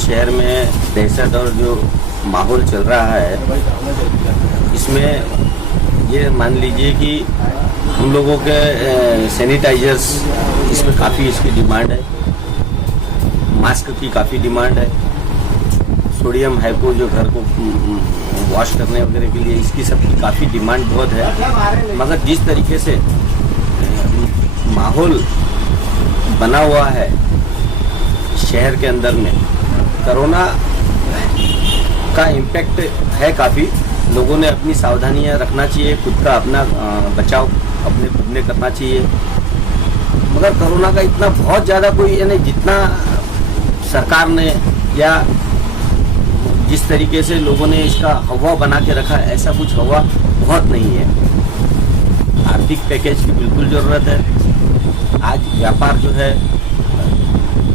शहर में दहशत और जो माहौल चल रहा है, इसमें ये मान लीजिए कि हम लोगों के सैनिटाइजर्स इसमें काफ़ी इसकी डिमांड है, मास्क की काफ़ी डिमांड है, सोडियम हाइपो जो घर को वॉश करने वगैरह के लिए इसकी सबकी काफ़ी डिमांड बहुत है। मगर जिस तरीके से माहौल बना हुआ है शहर के अंदर में, कोरोना का इम्पैक्ट है काफ़ी। लोगों ने अपनी सावधानियां रखना चाहिए, खुद का अपना बचाव अपने खुद ने करना चाहिए। मगर कोरोना का इतना बहुत ज़्यादा कोई यानी जितना सरकार ने या जिस तरीके से लोगों ने इसका हवा बना के रखा है, ऐसा कुछ हवा बहुत नहीं है। आर्थिक पैकेज की बिल्कुल ज़रूरत है। आज व्यापार जो है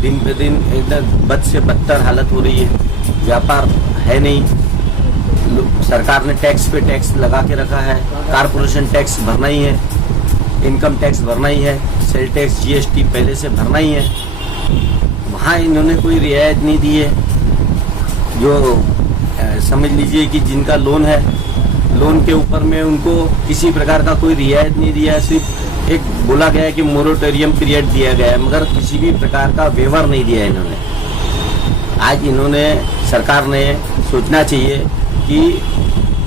दिन पे दिन एकदम बद से बदतर हालत हो रही है, व्यापार है नहीं। सरकार ने टैक्स पे टैक्स लगा के रखा है, कारपोरेशन टैक्स भरना ही है, इनकम टैक्स भरना ही है, सेल टैक्स जीएसटी पहले से भरना ही है। वहाँ इन्होंने कोई रियायत नहीं दी है। जो समझ लीजिए कि जिनका लोन है, लोन के ऊपर में उनको किसी प्रकार का कोई रियायत नहीं दिया है, सिर्फ एक बोला गया है कि मोरेटोरियम पीरियड दिया गया है, मगर किसी भी प्रकार का वेवर नहीं दिया है इन्होंने। आज इन्होंने सरकार ने सोचना चाहिए कि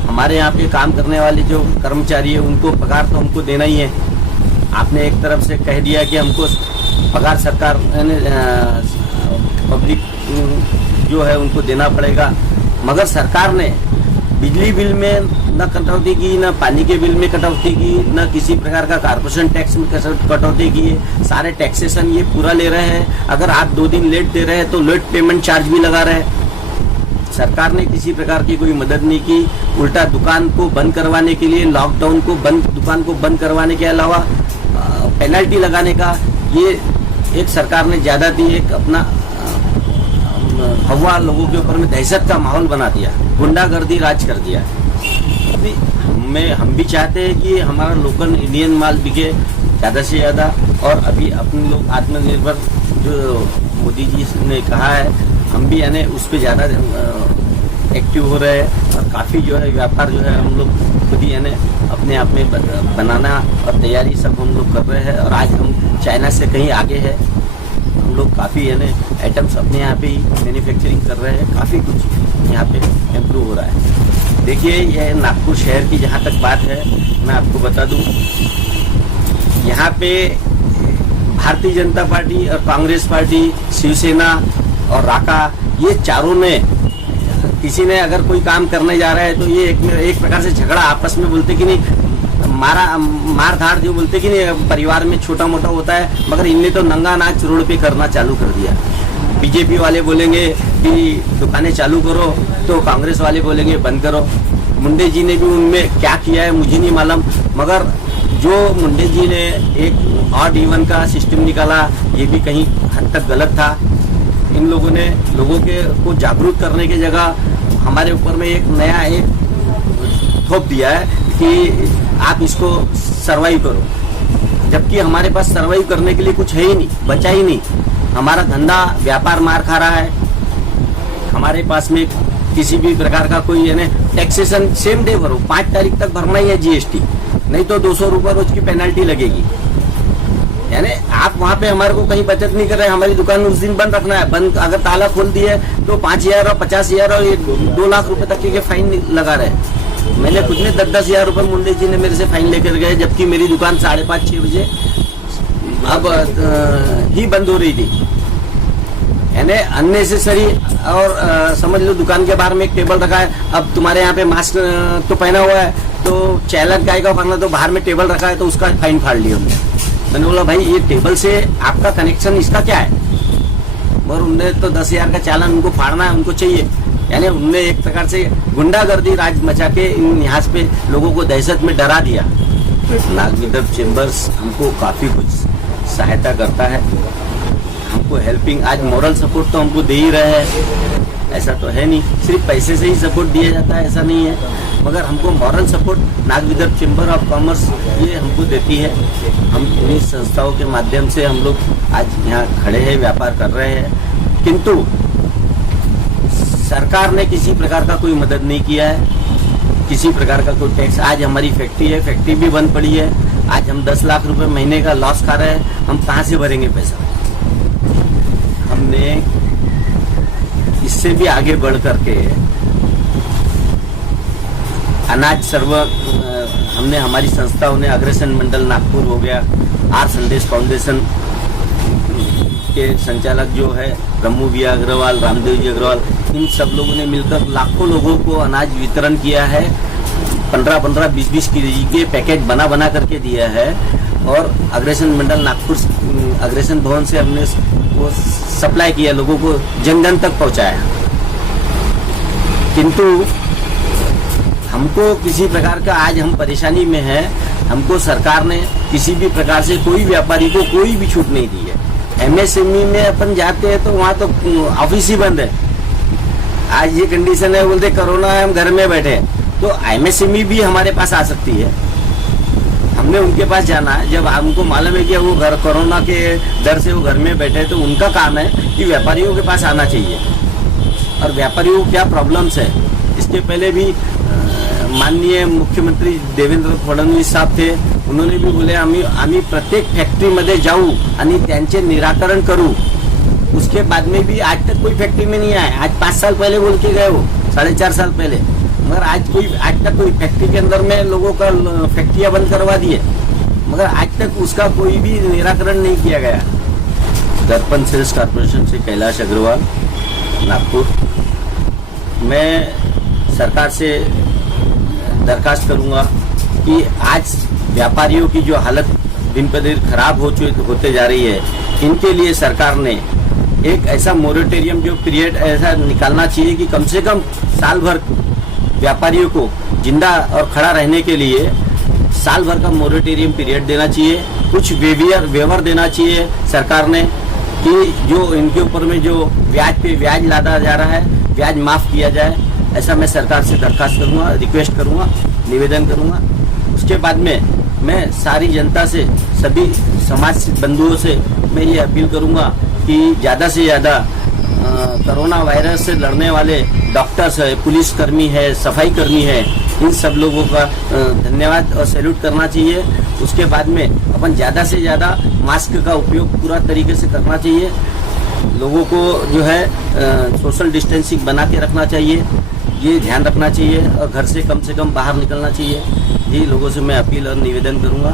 हमारे यहाँ पे काम करने वाले जो कर्मचारी है उनको पगार तो हमको देना ही है। आपने एक तरफ से कह दिया कि हमको पगार सरकार पब्लिक जो है उनको देना पड़ेगा, मगर सरकार ने बिजली बिल में न कटौती की, न पानी के बिल में कटौती की, न किसी प्रकार का कारपोरेशन टैक्स में कटौती की है। सारे टैक्सेशन ये पूरा ले रहे हैं। अगर आप 2 दिन लेट दे रहे हैं तो लेट पेमेंट चार्ज भी लगा रहे हैं। सरकार ने किसी प्रकार की कोई मदद नहीं की, उल्टा दुकान को बंद करवाने के लिए लॉकडाउन को दुकान को बंद करवाने के अलावा पेनल्टी लगाने का ये एक सरकार ने ज्यादा दी, एक अपना हवा लोगों के ऊपर में दहशत का माहौल बना दिया, गुंडागर्दी राज कर दिया। अभी हम भी चाहते हैं कि हमारा लोकल इंडियन माल बिके ज़्यादा से ज़्यादा, और अभी अपने लोग आत्मनिर्भर जो मोदी जी ने कहा है, हम भी यानी उस पर ज़्यादा एक्टिव हो रहे हैं। और काफ़ी जो है व्यापार जो है हम लोग खुद ही यानी अपने आप में बनाना और तैयारी सब हम लोग कर रहे हैं। और आज हम चाइना से कहीं आगे है, हम लोग काफ़ी यानी आइटम्स अपने यहाँ पे ही मैन्युफैक्चरिंग कर रहे हैं, काफ़ी कुछ यहाँ पे इम्प्रूव हो रहा है। देखिए, यह नागपुर शहर की जहाँ तक बात है, मैं आपको बता दूँ, यहाँ पे भारतीय जनता पार्टी और कांग्रेस पार्टी, शिवसेना और राका, ये चारों ने किसी ने अगर कोई काम करने जा रहा है तो ये एक प्रकार से झगड़ा आपस में बोलते कि नहीं, मार धाड़ जो बोलते कि नहीं, परिवार में छोटा मोटा होता है, मगर इनने तो नंगा नाच रोड पे करना चालू कर दिया। बीजेपी वाले बोलेंगे कि दुकानें चालू करो तो कांग्रेस वाले बोलेंगे बंद करो। मुंडे जी ने भी उनमें क्या किया है मुझे नहीं मालूम, मगर जो मुंडे जी ने एक ऑड इवन का सिस्टम निकाला, ये भी कहीं हद तक गलत था। इन लोगों ने लोगों को जागरूक करने की जगह हमारे ऊपर में एक नया थोप दिया है कि आप इसको सर्वाइव करो, जबकि हमारे पास सर्वाइव करने के लिए कुछ है ही नहीं, बचा ही नहीं। हमारा धंधा व्यापार मार खा रहा है, हमारे पास में किसी भी प्रकार का कोई यानी टैक्सेशन सेम डे भरो, 5 तारीख तक भरना ही है जीएसटी, नहीं तो 200 रुपये रोज की पेनल्टी लगेगी। यानी आप वहाँ पे हमारे को कहीं बचत नहीं कर रहे हैं, हमारी दुकान उस दिन बंद रखना है। बंद अगर ताला खोल दिए तो 5,000 और 50,000 और 2 लाख रुपए तक के फाइन लगा रहे। मैंने खुद ने 10-10 हजार रुपये मुंडे जी ने मेरे से फाइन लेकर गए, जबकि मेरी दुकान 5:30-6 बजे अब ही बंद हो रही थी। यानी अननेसेसरी, और समझ लो दुकान के बाहर में एक टेबल रखा है, अब तुम्हारे यहाँ पे मास्क तो पहना हुआ है तो चालान कायगा भरना, तो बाहर में टेबल रखा है तो उसका फाइन फाड़ लिया हमने। मैंने बोला भाई ये टेबल से आपका कनेक्शन इसका क्या है, मगर उनने तो 10,000 का चालान उनको फाड़ना है, उनको चाहिए। यानी उनने एक प्रकार से गुंडागर्दी राज मचा के यहाँ पे लोगों को दहशत में डरा दिया। नागविदर्भ चेंबर्स हमको काफ़ी कुछ सहायता करता है, हमको हेल्पिंग, आज मॉरल सपोर्ट तो हमको दे ही रहे हैं, ऐसा तो है नहीं सिर्फ पैसे से ही सपोर्ट दिया जाता है, ऐसा नहीं है, मगर हमको moral support Nag Vidarbha chamber of commerce ये हमको देती है। हम इन्हीं संस्थाओं के माध्यम से हम लोग आज यहाँ खड़े हैं, व्यापार कर रहे हैं। किंतु सरकार ने किसी प्रकार का कोई मदद नहीं किया है, किसी प्रकार का कोई टैक्स। आज हमारी फैक्ट्री है, फैक्ट्री भी बंद पड़ी है। आज हम 10 लाख रुपए महीने का लॉस खा रहे हैं, हम कहाँ से भरेंगे पैसा। हमने इससे भी आगे बढ़ करके अनाज सर्व हमने हमारी संस्थाओं ने अग्रसेन मंडल नागपुर हो गया, आर संदेश फाउंडेशन के संचालक जो है ब्रह्मू जी अग्रवाल, रामदेव जी अग्रवाल, इन सब लोगों ने मिलकर लाखों लोगों को अनाज वितरण किया है। 15-15, 20-20 केजी के पैकेट बना करके दिया है। और अग्रसेन मंडल नागपुर अग्रसेन भवन से हमने वो सप्लाई किया, लोगों को जन जन तक पहुंचाया। किंतु हमको किसी प्रकार का आज हम परेशानी में हैं, हमको सरकार ने किसी भी प्रकार से कोई व्यापारी को कोई भी छूट नहीं दी है। एमएसएमई में अपन जाते हैं तो वहाँ तो ऑफिस ही बंद है। आज ये कंडीशन है, बोलते कोरोना है हम घर में बैठे हैं, तो एमएसएमई भी हमारे पास आ सकती है। हमने उनके पास जाना है, जब हमको मालूम है कि वो घर कोरोना के डर से वो घर में बैठे, तो उनका काम है कि व्यापारियों के पास आना चाहिए और व्यापारियों को क्या प्रॉब्लम्स है। इसके पहले भी माननीय मुख्यमंत्री देवेंद्र फडणवीस साहब थे, उन्होंने भी बोले आम्ही प्रत्येक फॅक्टरीमध्ये जाऊ आणि त्यांचे निराकरण करू। उसके बाद में भी आज तक कोई फैक्ट्री में नहीं आए। आज 5 साल पहले बोल के गए, वो 4.5 साल पहले, मगर आज तक कोई फैक्ट्री के अंदर में लोगों का फैक्ट्रियां बंद करवा दिए, मगर आज तक उसका कोई भी निराकरण नहीं किया गया। दर्पण सेल्स कॉर्पोरेशन से कैलाश अग्रवाल, नागपुर। मैं सरकार से दरखास्त करूंगा कि आज व्यापारियों की जो हालत दिन पर दिन खराब होते जा रही है, इनके लिए सरकार ने एक ऐसा मोरेटोरियम जो पीरियड ऐसा निकालना चाहिए कि कम से कम साल भर व्यापारियों को जिंदा और खड़ा रहने के लिए साल भर का मोरेटोरियम पीरियड देना चाहिए। कुछ वेवर देना चाहिए सरकार ने कि जो इनके ऊपर में जो ब्याज पे ब्याज लादा जा रहा है, ब्याज माफ किया जाए। ऐसा मैं सरकार से दरखास्त करूंगा, रिक्वेस्ट करूंगा, निवेदन करूंगा। उसके बाद में मैं सारी जनता से, सभी समाज बंधुओं से मैं ये अपील करूंगा कि ज़्यादा से ज़्यादा कोरोना वायरस से लड़ने वाले डॉक्टर्स है, पुलिस कर्मी है, सफाई कर्मी है, इन सब लोगों का धन्यवाद और सैल्यूट करना चाहिए। उसके बाद में अपन ज़्यादा से ज़्यादा मास्क का उपयोग पूरा तरीके से करना चाहिए। लोगों को जो है सोशल डिस्टेंसिंग बना के रखना चाहिए, ये ध्यान रखना चाहिए और घर से कम बाहर निकलना चाहिए। ये लोगों से मैं अपील और निवेदन करूंगा।